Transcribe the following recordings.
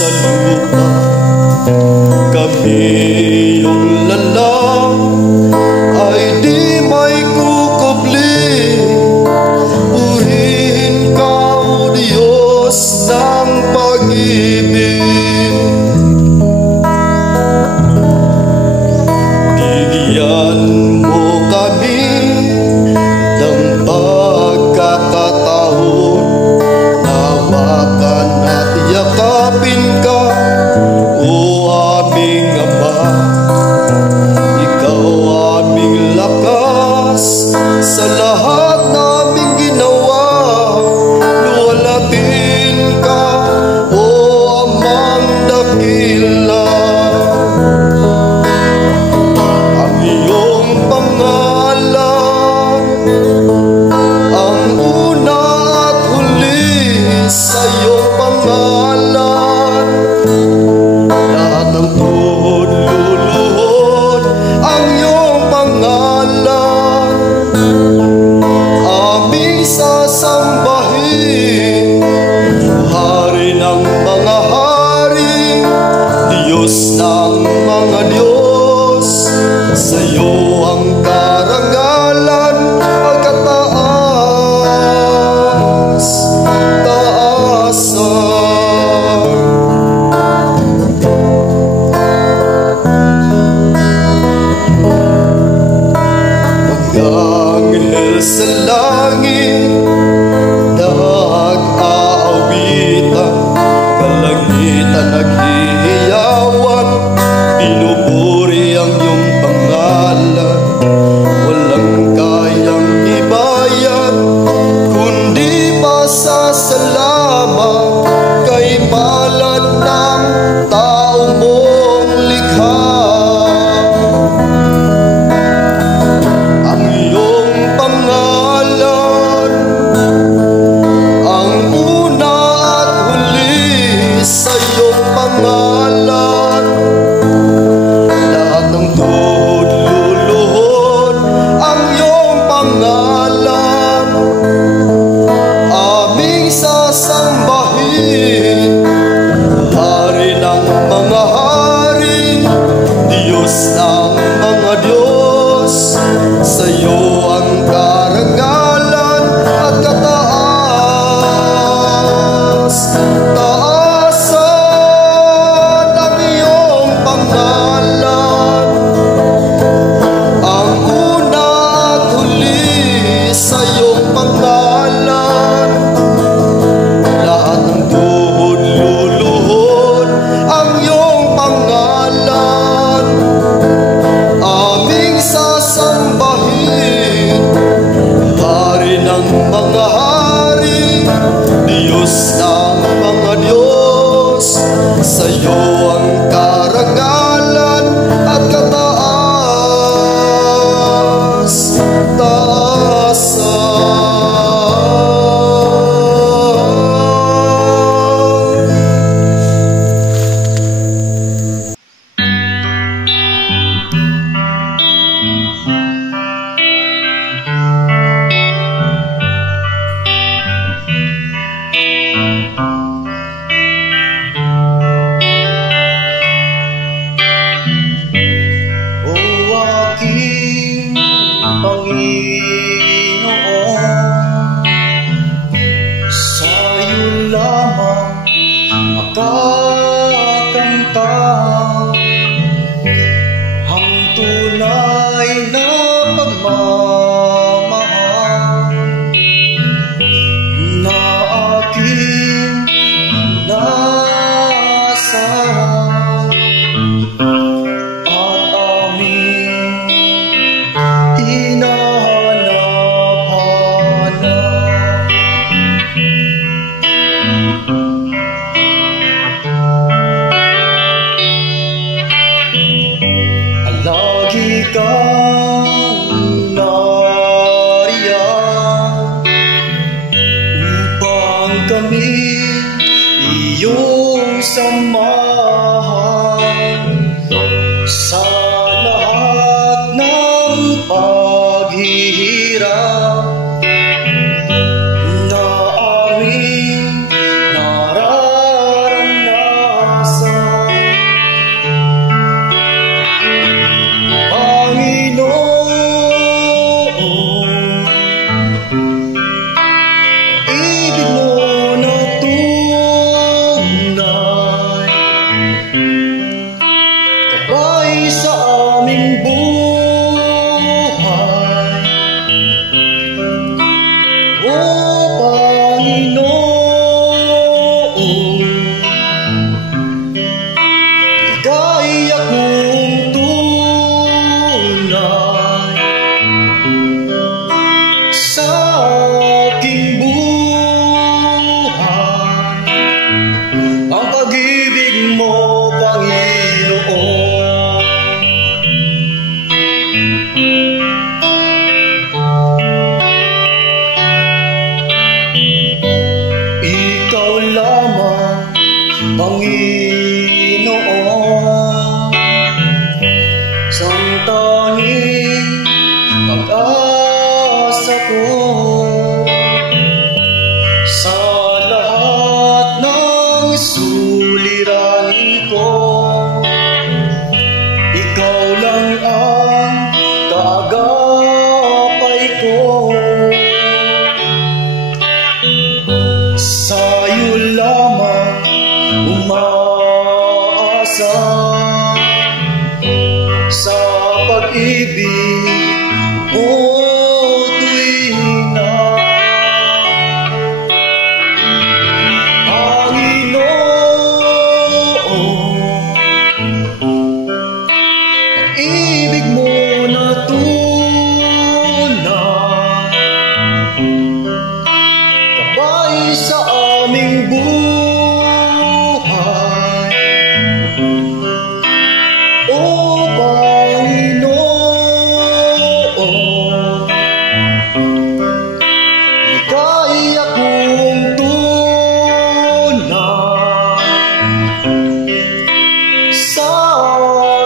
sa lupa. Kami yung lalang ay di may kukubli. Purihin ka, O Diyos ng pag-ibig. Bigyan mo kami ng pagkakataon, hawakan at yakapin ka, O aming Ama. Ikaw aming lakas sa lahat naming ginawa. Luwalatin ka, O Amang dakila. Ang iyong pangalan ang una at huli, sa iyong pangalan lahat ng tuhod luluhod. Ang iyong pangalan aming sasambahin, Hari ng mga hari, Diyos ng mga Diyos. Sa iyo ang karangalan at kataas-taasan. Mag-anghel sa langit nag-aawitan, kalangitan naghihiyawan, pinupuri ang iyong pangalan. Walang kayang ibayad kundi pasasalamat kay palad ng tao mong likha. Ang iyong pangalan ang una at huli, sa iyong pangalan lahat ng tuhod luluhod. Ang iyong pangalan aming sasambahin, Hari ng mga hari, Diyos ng mga Diyos. Sa iyo ang karangalan at kataas-taasan. Ang iyong pangalan ang una at huli, sa iyong pangalan lahat ng tuhod luluhod. Ang iyong pangalan aming sasambahin, Hari ng mga hari, Diyos ng mga Diyos. Sa iyo ang karangalan at O aking Panginoon, sa'yo lamang makakanta ang tunay na pagmamahal na aking nasaan at aming hinahanap-hanap. Lagi kang nariyan upang kami iyong samahan sa lahat ng paghihirap na aming nararanasan. Panginoon, sang tanging pag-asa ko. Sa lahat ng suliranin ko, ikaw lang ang kaagapay ko. Sa'yo lamang umaasa, sa pag-ibig mo tuwing na. Panginoon, pag-ibig mo na tunay, gabay sa aming buhay. O Panginoon, ika'y akong tunay sa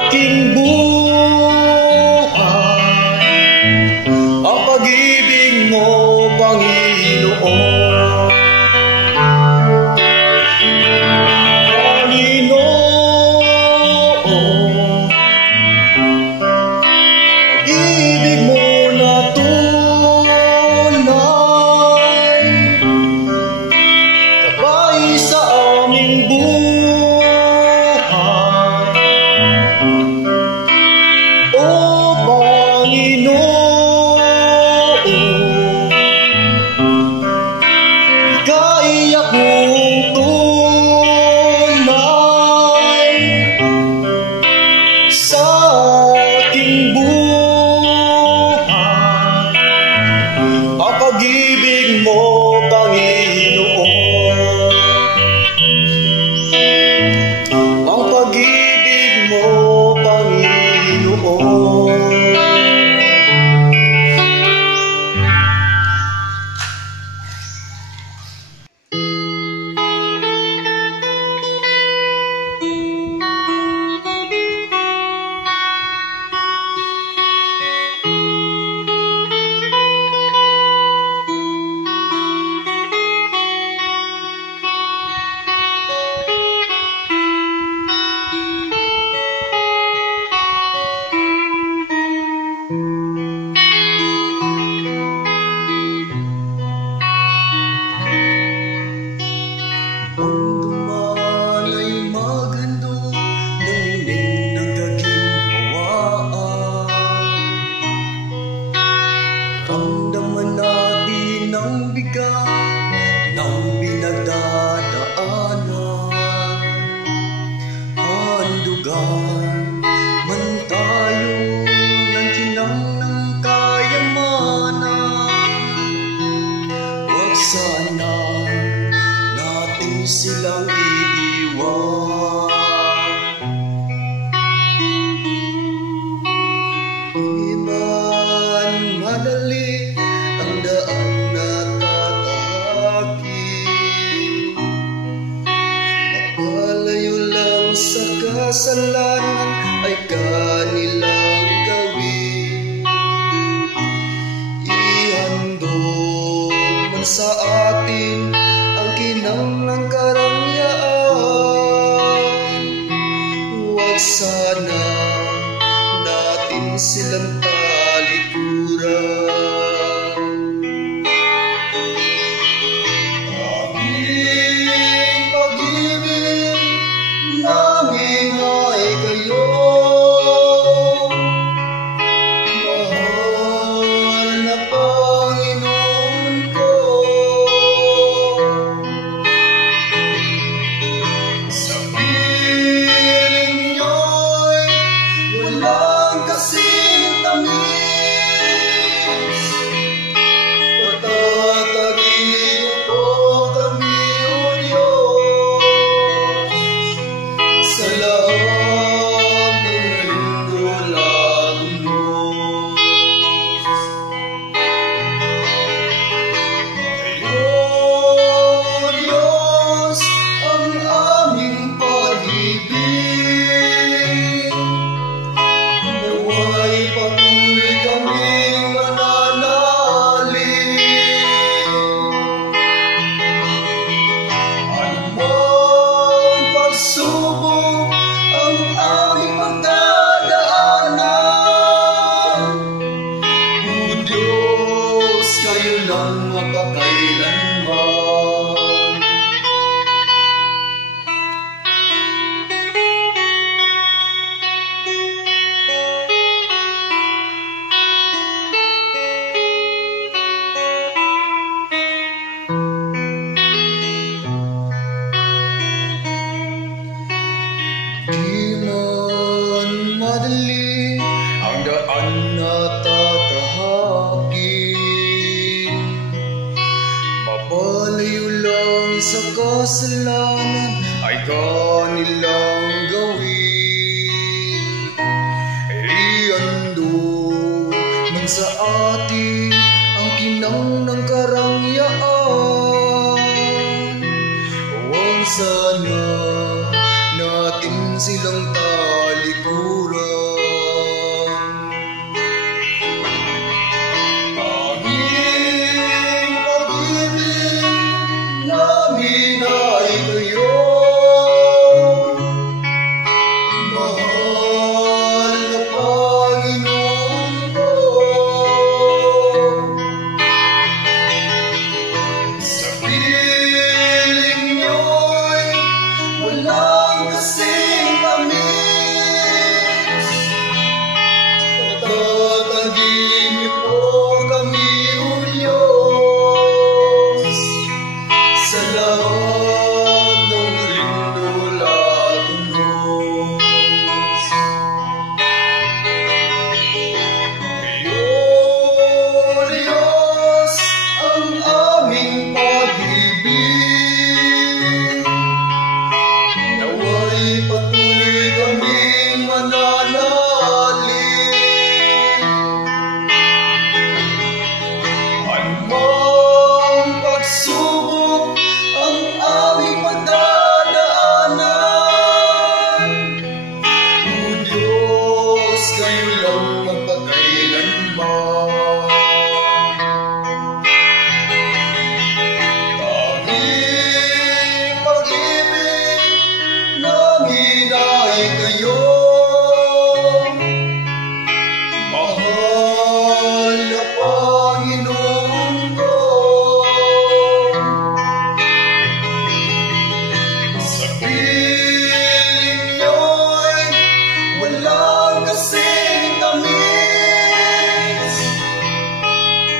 aking buhay. Ang pag-ibig mo, Panginoon. Panginoon, pag-ibig mo na tunay, gabay sa aming buhay. O Panginoon, ika'y akong tunay sa aking buhay. Ang pag-ibig mo, Panginoon. Ang pag-ibig mo, Panginoon. Ang duman ay magando ng ining ng kaginhawaan. Ramdaman natin ang bigat ng pinagdadaanan. Handugan man tayo ng kinang ng kayamanan. Huwag sana natin silang iiwan. Di man madali ang daan na tatahakin, mapalayo lang sa kasalanan ay kanilang gawin. Ihandog man sa atin ang kinang ng karangyaan. Huwag sana natin silang talikuran. Aming pag-ibig namin ay kayo, mahal na Panginoon ko. pagsubok ang aming pagdadaanan. O Diyos, kayo lang mapakailanman. Di man madali ang daan na tatahakin, mapalayo lang sa kasalanan ay kanilang gawin. Iandog man sa atin ang kinang ng karangyaan. Huwag sana natin silang talikuran. Aming pag-ibig namin ay kayo, mahal na Panginoon ko. Sa piling niyo'y walang kasing tamis. Tatatagin niyo po kami, O Diyos, sa lahat ng lindol at unos. Kayo, Diyos, ang aming pag-ibig. Nawa'y patuloy kaming mananalig. Anumang pagsubok ang aming pagdadaanan, O Diyos, kayo lang magpakailanman. Aming pag-ibig namin ay kayo, mahal na Panginoon ko. Sa piling niyo'y walang kasing tamis.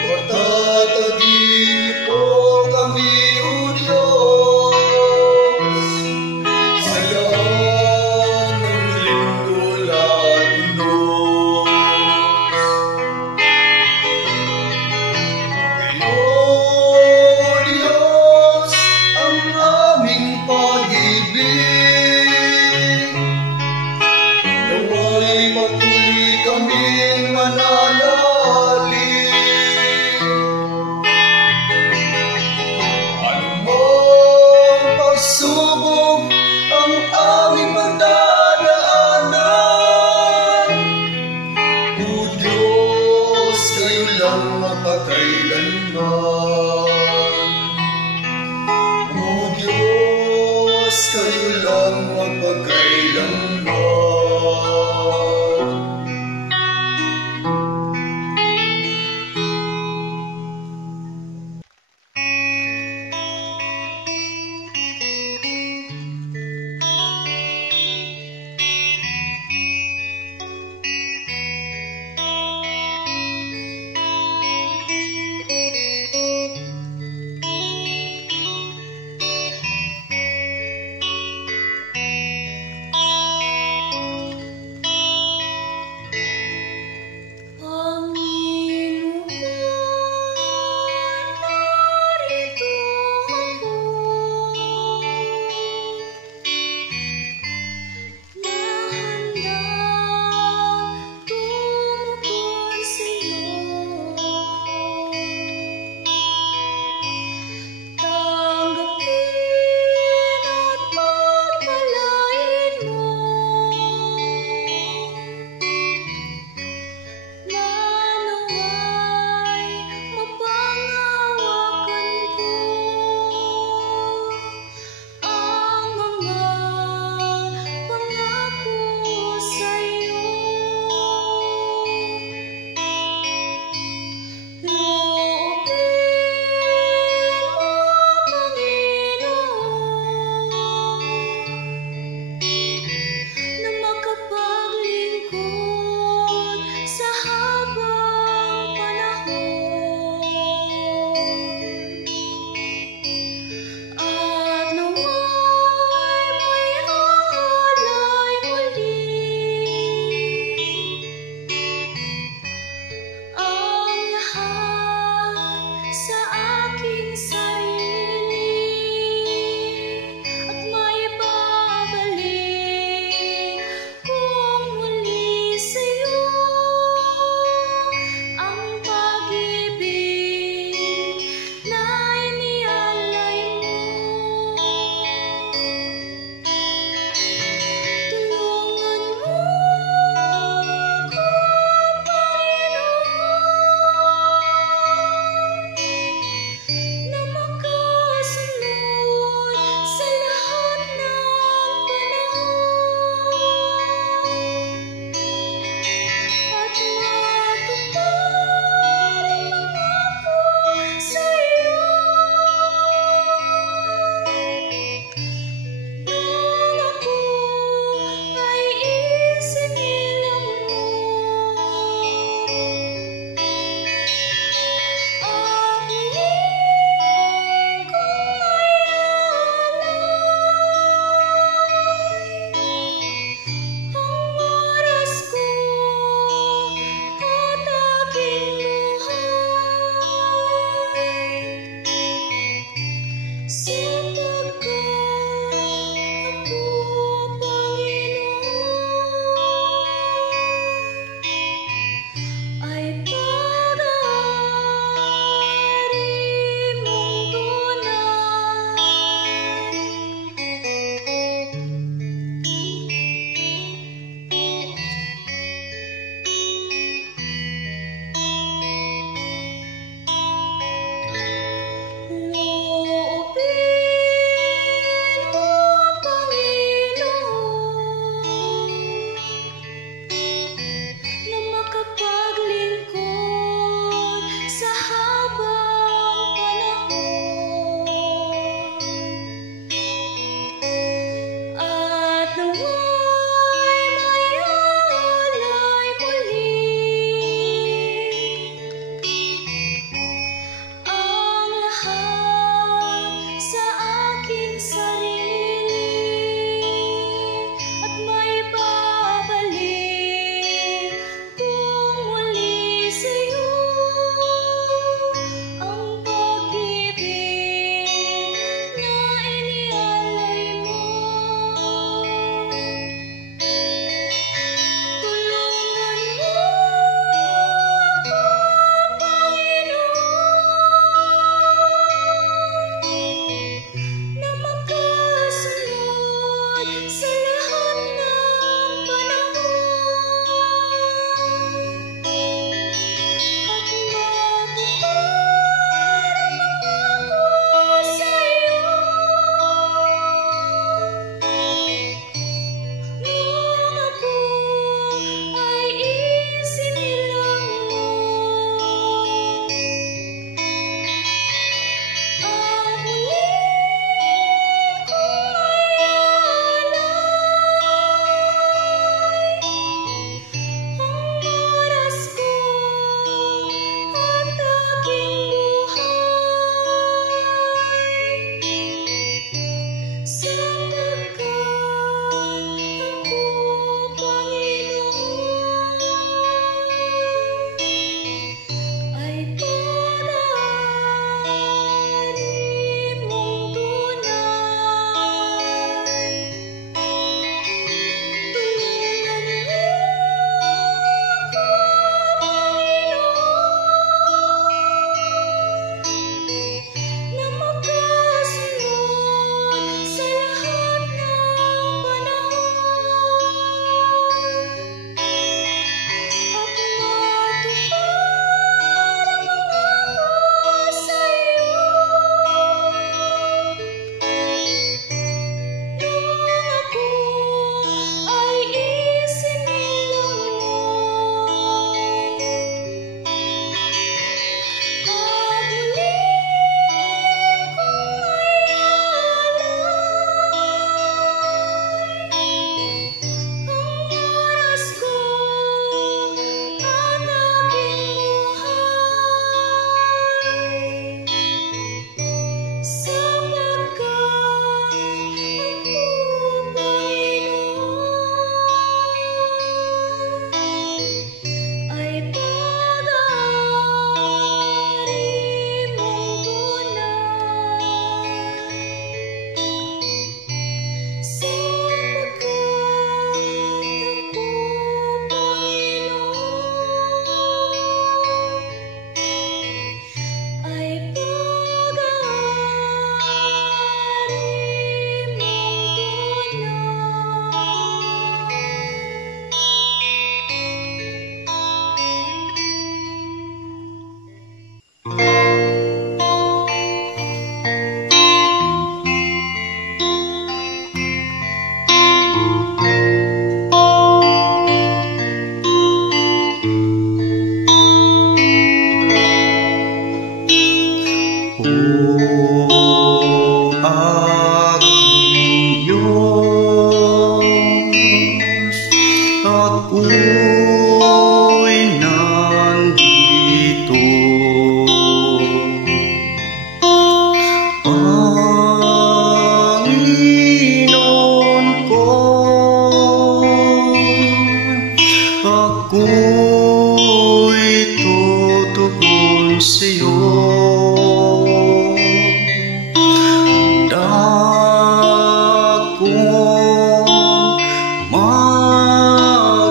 Patatagin niyo po kami, O Diyos, sa lahat ng lindol at unos. Kayo, Diyos, ang aming pag-ibig. Nawa'y patuloy kaming mananalig. Anumang pagsubok ang aming pagdadaanan, O Diyos, kayo lang mapakailanman. O Diyos, kayo lang mapakailanman.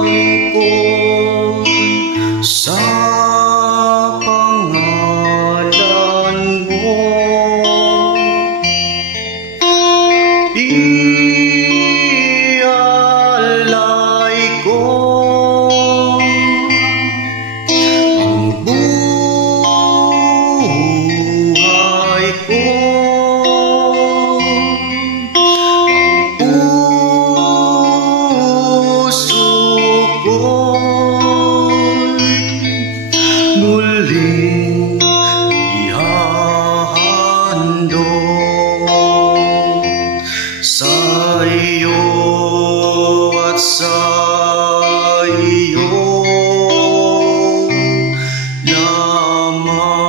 maglingkod sa pangalan mo. Ialay ko ang buhay ko, puso ko'y muling ihahandog sa iyo at sa iyo lamang.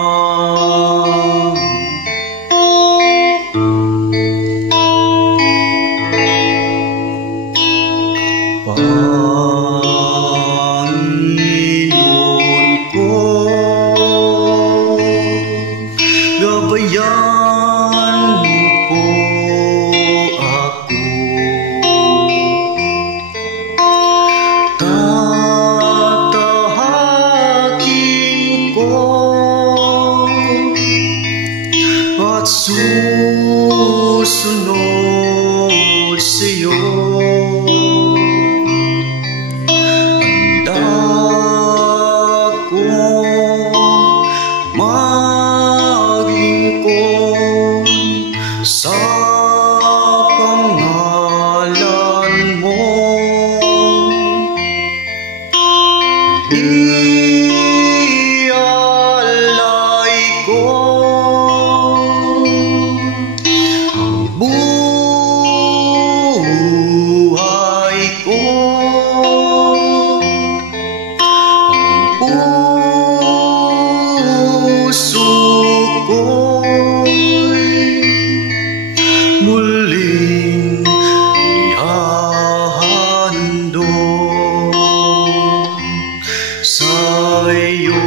Panginoon ko, gabayan mo po ako, tatahakin ko at susunod sa'yo. Maglingkod sa pangalan mo. Ialay ko ang buhay ko, puso ko'y muling ihahandog sa iyo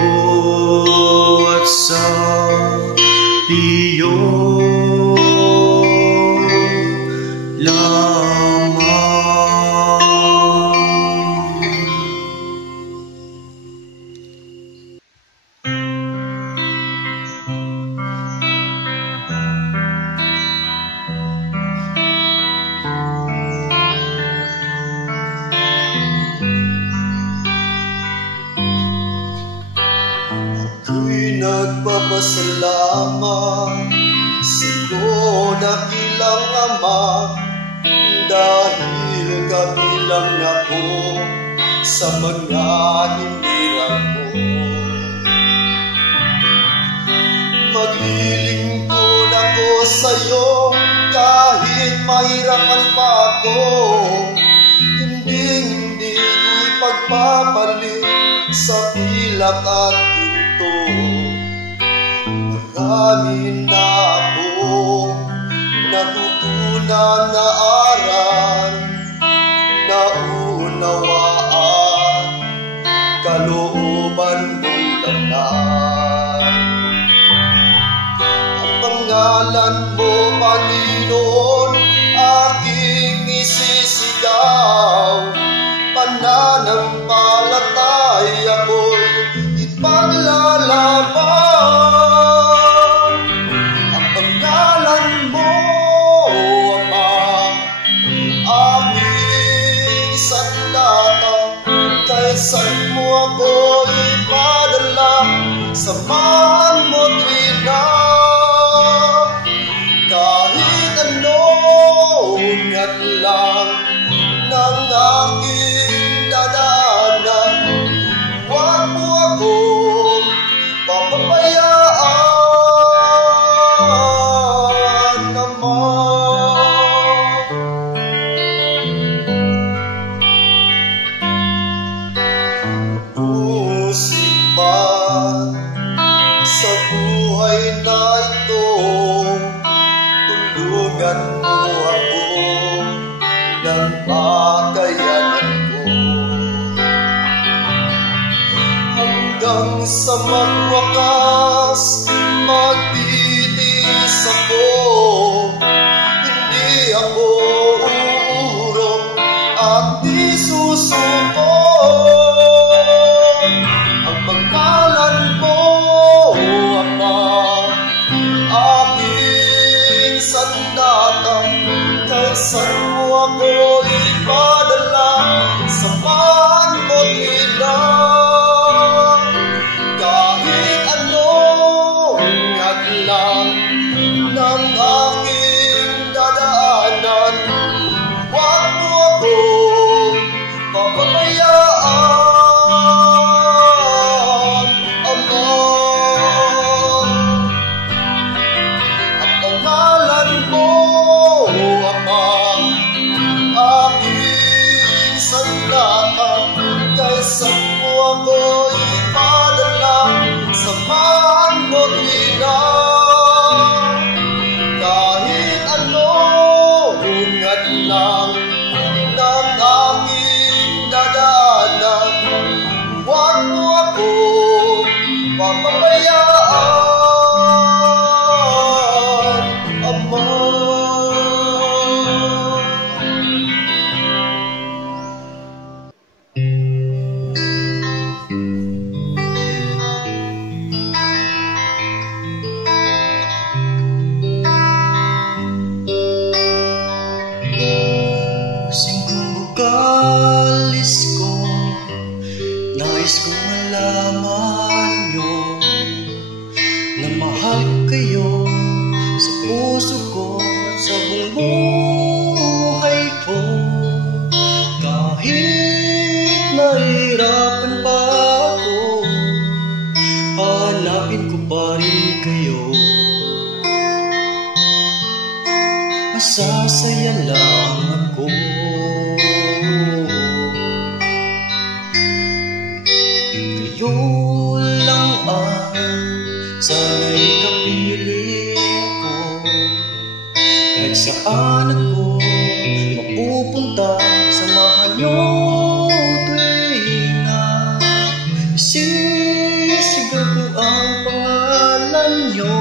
at sa iyo lamang. Ako'y nagpapasalamat sa'yo, dakilang Ama, dahil kabilang ako sa mga hinirang mo. Maglilingkod ako sa'yo kahit mahirapan pa ako. Hindi ko ipagpapalit sa pilak at ginto. Marami na akong natutunan na aral, naunawaan kalooban mong lanay. Ang pangalan mo, Panginoon, aking isisigaw. Pananampalataya ko'y ipaglalaban. Ang pangalan mo, Ama, aming sandata. Kaysan mo ako ipadala, samahan mo't ina. Kahit anong lang ng aking dadaanan, huwag mo akong papabayaan naman. Pusik man sa buhay na ito, tulungan mo ako ng makayanan ko, hanggang sa magwakas magtitiis ako. Hindi ako alis ko, nais kong malaman nyo na mahal kayo sa puso ko at sa buong buhay ko. Kahit nahihirapan pa ako, hanapin ko pa rin kayo. Masasaya lang ako. Kayo lang ang sana'y kapiling ko. Kahit saan ako mapupunta, samahan nyo tuwing na isisigaw ko ang pangalan nyo.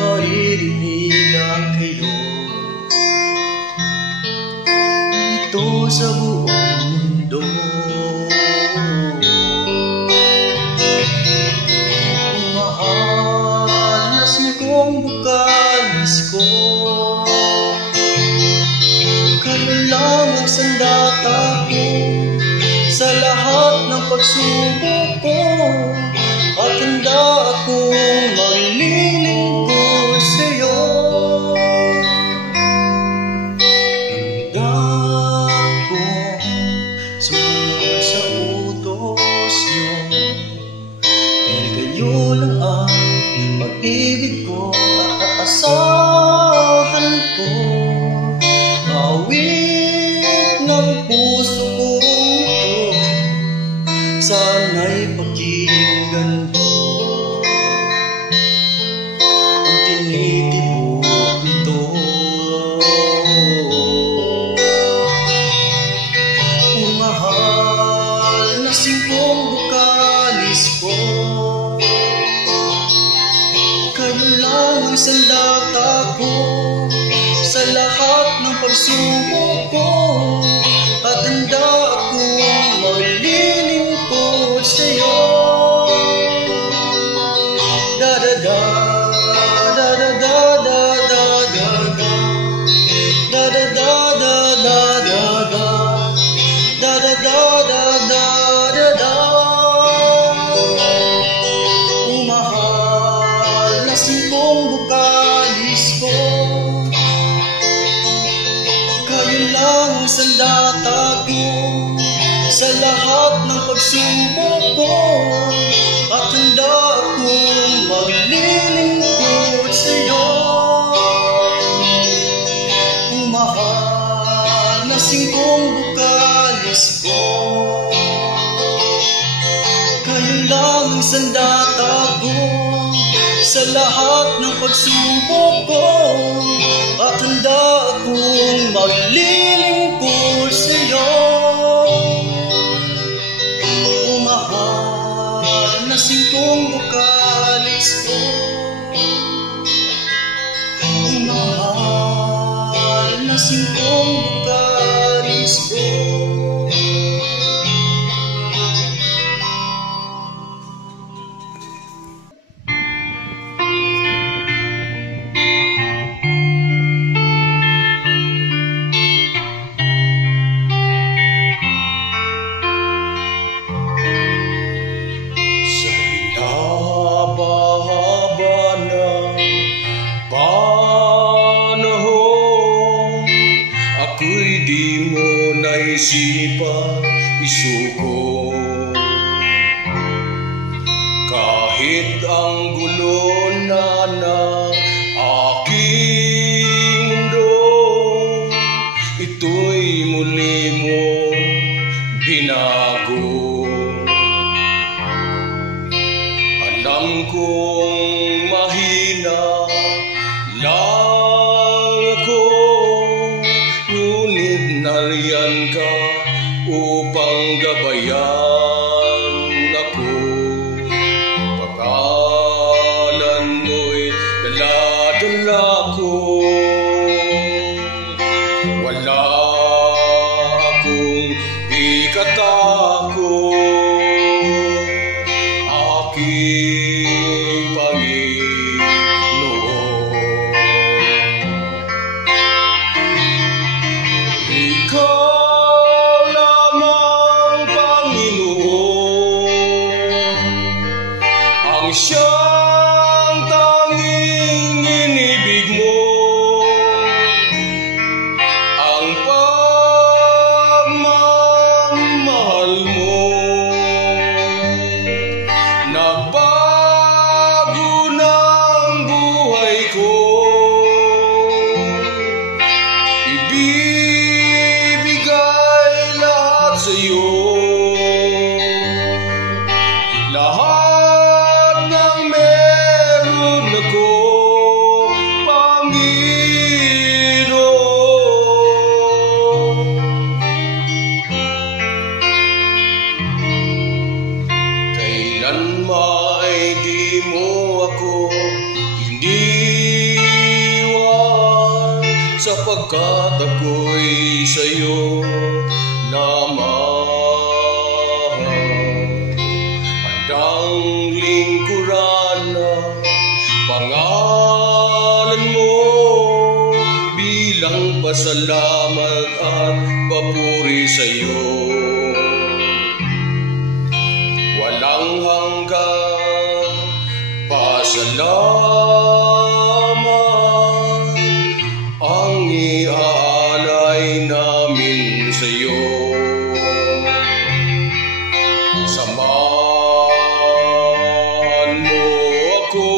Maririnig lang kayo dito sa buong mundo. Mahal na singkong bukalis ko, kayo lang ang sandata ko sa lahat ng pagsubok ko. At handa akong maglilingkod sa'yo. Hanggang kong sumunod sa utos nyo, dahil kayo lang ang pag-ibig ko at aasahan ko. Awit ng puso ko ito, sana'y pakinggan mo ang tinitibok nito. Ang mahal na singkong bukalis ko, kayo lang ang sandata ko sa lahat ng pagsubok ko. At handa akong maglilingkod sa'yo. Da-da-da, da-da-da, da-da-da-da, da-da-da-da-da-da, da-da-da-da-da-da-da. Umahal na singkong bukalis ko, kayo lang ang sandata ko sa lahat ng pagsubok ko. At handa akong maglilingkod sa'yo. Umahal na singkong bukalis ko, kayo lang ang sandata ko sa lahat ng pagsubok ko. At handa akong maglilingkod sa'yo. Umahal na singkong bukalis ko, umahal na singkong bukalis ko. Naisipan isuko, kahit ang gulo na ng aking mundo, ito'y muli mo binago. Alam kong mahina lang ako, ngunit nariyan ka upang gabayan ako. Pangalan mo'y dala-dala ko, wala akong ikatako. Aking Panginoon, ikaw sa'yo. Lahat ng meron ako, Panginoon. Kailan may di mo ako iniwan, sapagkat ako'y sa'yo namahal. Handang lingkuran ang pangalan mo, bilang pasalamat at papuri sa'yo. Walang hanggang pasalamat ang iaalay namin sa'yo. Samahan mo ako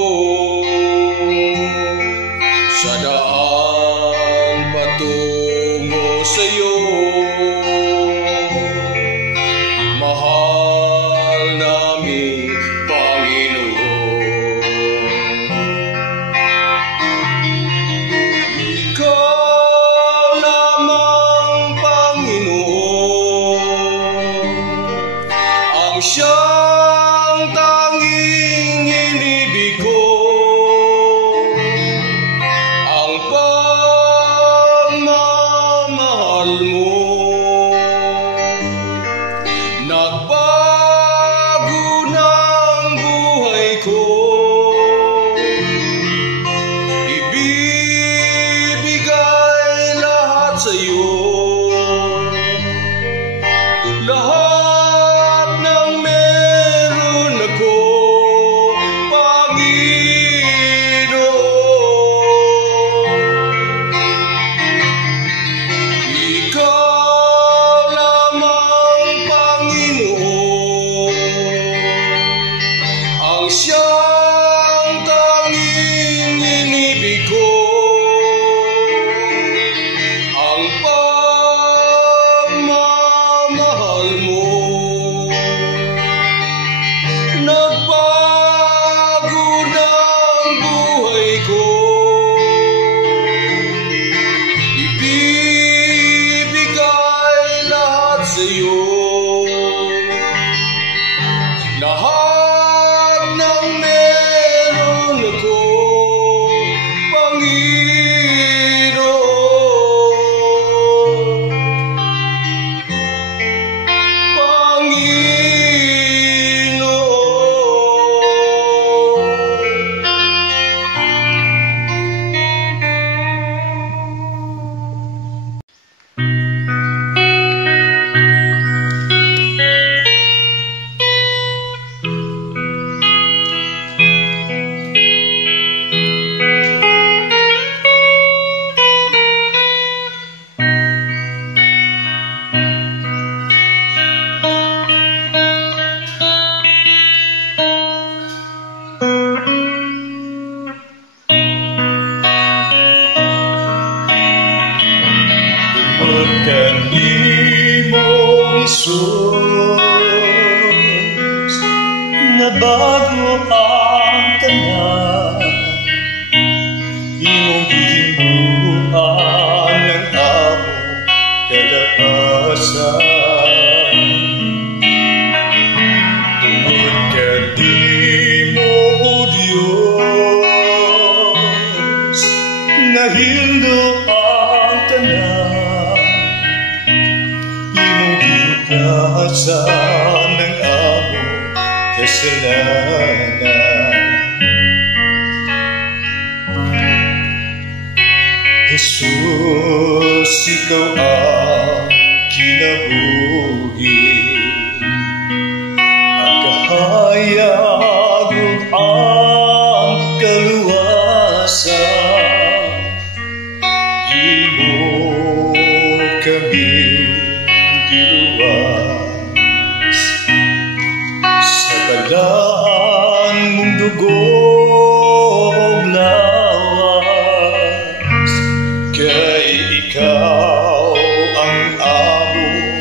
sa daan patungo sa'yo. Mahal naming Panginoon. Ikaw lamang, Panginoon, ang siyang tanging inibig ko, ang pagmamahal mo. Nagbago ng buhay ko, ibibigay lahat sa'yo. Lahat ng meron ako, Panginoon. Ikaw lamang, Panginoon, ang siyang tanging inibig ko, ang pagmamahal mo. Nagbago ng buhay ko, ibibigay lahat sa'yo. Lahat ng meron ako, Panginoon. Pagkalimong Isus, na bago ang tanan, imong gihinduan ng amo kalakasan. Tungod kadimo, O Diyos, nahindo ang tanan, imong gihugasan ng amo kasalanan. Jesus, ikaw ang kinabuhi, ang kahayag ug ang kaluwasan. Imo kami giluwas sa balaan mong dugo ug lawas. Kay ikaw ang amo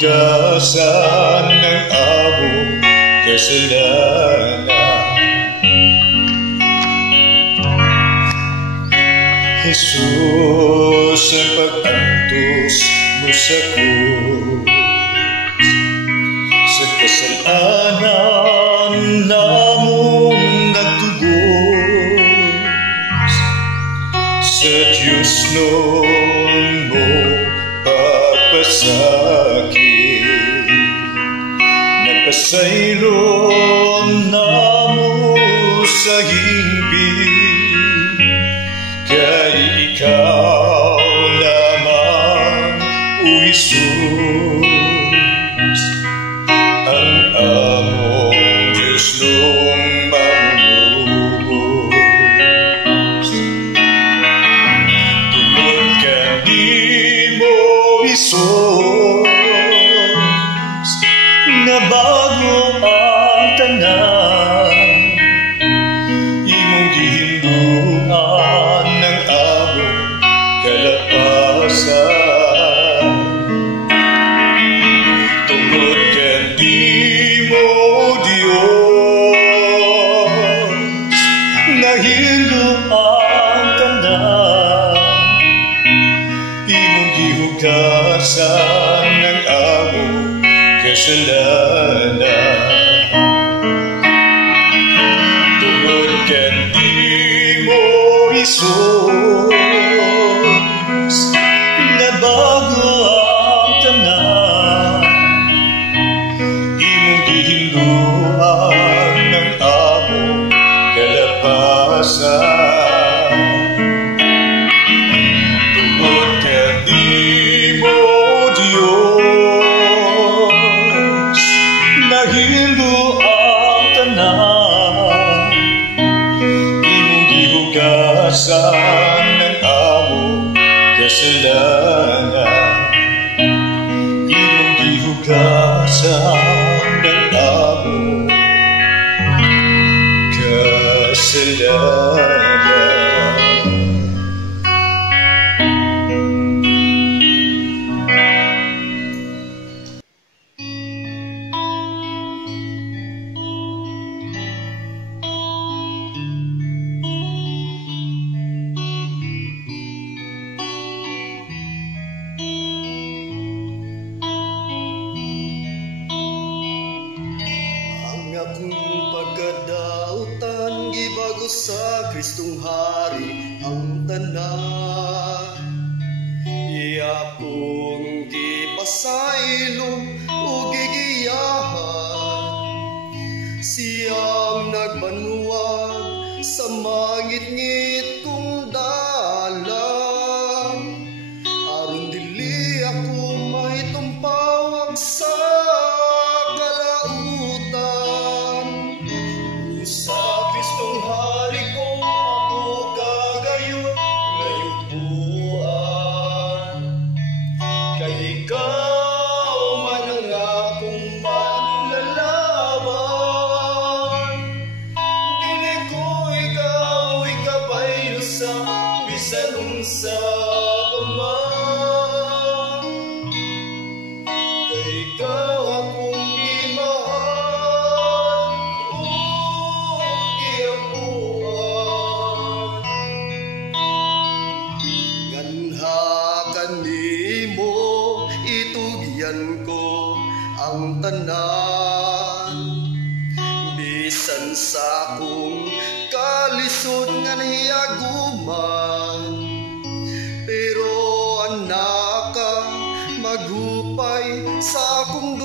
higugdasan ng among kasalanan. Jesus, ang pag-antos mo sa krus, sa kasalanan namong nagtubos, sa Diyos noon mo pagpasakit, nagpasayron namo sa hingpit, kay ikaw lamang, O Jesus, ang among Diyos nung manlubos. Tungod kani mo, Jesus, na bago ang tanan, imong gihinduan ng among kalapasan. Tungod kani mo, Diyos, na hinduan tanan, imong gihugasan ng among kasalanan. Tungod kani mo, Jesus, na bago ang tanan, imong gihinduan ng among kalapasan. Tungod kani mo, Diyos, na hinduan tanan, imong gihugasan ng among kasalanan, imong gihugasan ng among kasalanan. Ang akong pagkadautan, gibago sa Kristong Hari ang tanan. Iyakong gipasaylo o gigiyahan, siyang nagmanuwag sa mangit-ngit kong dalan. Aron dili ako maitumpawag sa kalautan. Sa Kristong Hari ko ako gagayon ngayong buwan, kay ikaw man ang akong manlalaban. Dili ko ikaw ikabaylo sa bisan unsa pa man, kay ikaw akong gimahal o giabuan. Nganha kanimo itugyan ko ang tanan, bisan sa akong kalisod nga nahiaguman. Pero anak ka maghupay sa akong